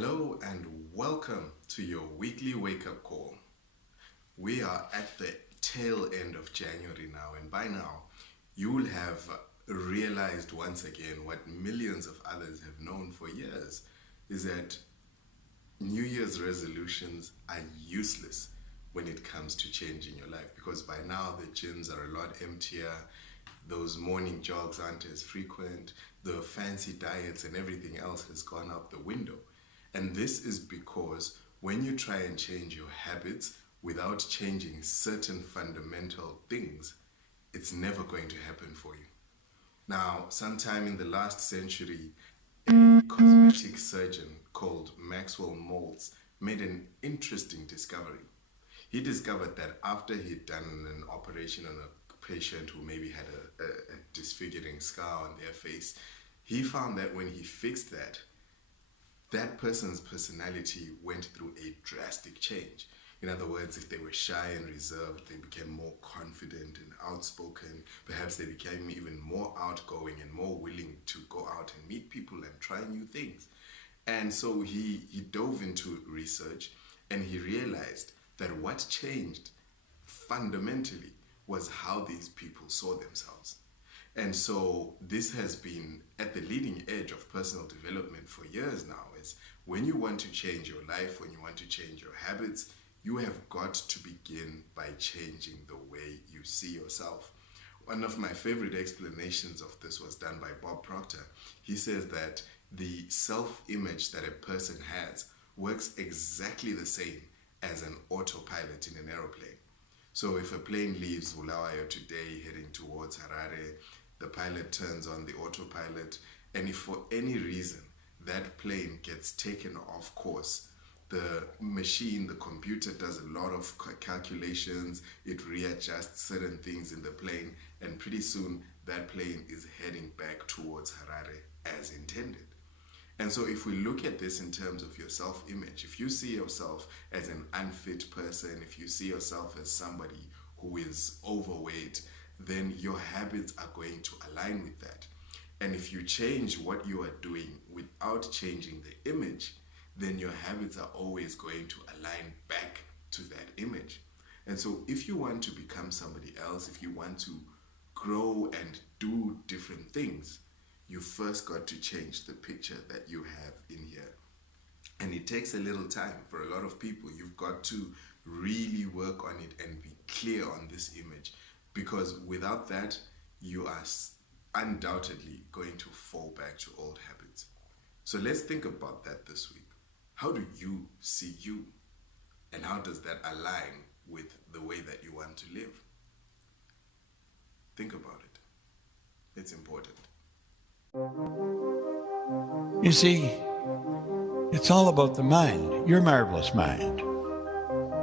Hello and welcome to your weekly wake-up call. We are at the tail end of January now, and by now you will have realized once again what millions of others have known for years, is that New Year's resolutions are useless when it comes to changing your life, because by now the gyms are a lot emptier, those morning jogs aren't as frequent, the fancy diets and everything else has gone out the window. And this is because when you try and change your habits without changing certain fundamental things, it's never going to happen for you. Now, sometime in the last century, a cosmetic surgeon called Maxwell Maltz made an interesting discovery. He discovered that after he'd done an operation on a patient who maybe had a disfiguring scar on their face, he found that when he fixed that person's personality went through a drastic change. In other words, if they were shy and reserved, they became more confident and outspoken. Perhaps they became even more outgoing and more willing to go out and meet people and try new things. And so he dove into research, and he realized that what changed fundamentally was how these people saw themselves. And so this has been at the leading edge of personal development for years now, is when you want to change your life, when you want to change your habits, you have got to begin by changing the way you see yourself. One of my favorite explanations of this was done by Bob Proctor. He says that the self-image that a person has works exactly the same as an autopilot in an aeroplane. So if a plane leaves Bulawayo today heading towards Harare, the pilot turns on the autopilot, and if for any reason that plane gets taken off course, the machine, the computer does a lot of calculations, it readjusts certain things in the plane, and pretty soon that plane is heading back towards Harare as intended. And so if we look at this in terms of your self-image, if you see yourself as an unfit person, if you see yourself as somebody who is overweight, then your habits are going to align with that. And if you change what you are doing without changing the image, then your habits are always going to align back to that image. And so if you want to become somebody else, if you want to grow and do different things, you first got to change the picture that you have in here. And it takes a little time for a lot of people. You've got to really work on it and be clear on this image, because without that, you are undoubtedly going to fall back to old habits. So let's think about that this week. How do you see you? And how does that align with the way that you want to live? Think about it. It's important. You see, it's all about the mind, your marvelous mind.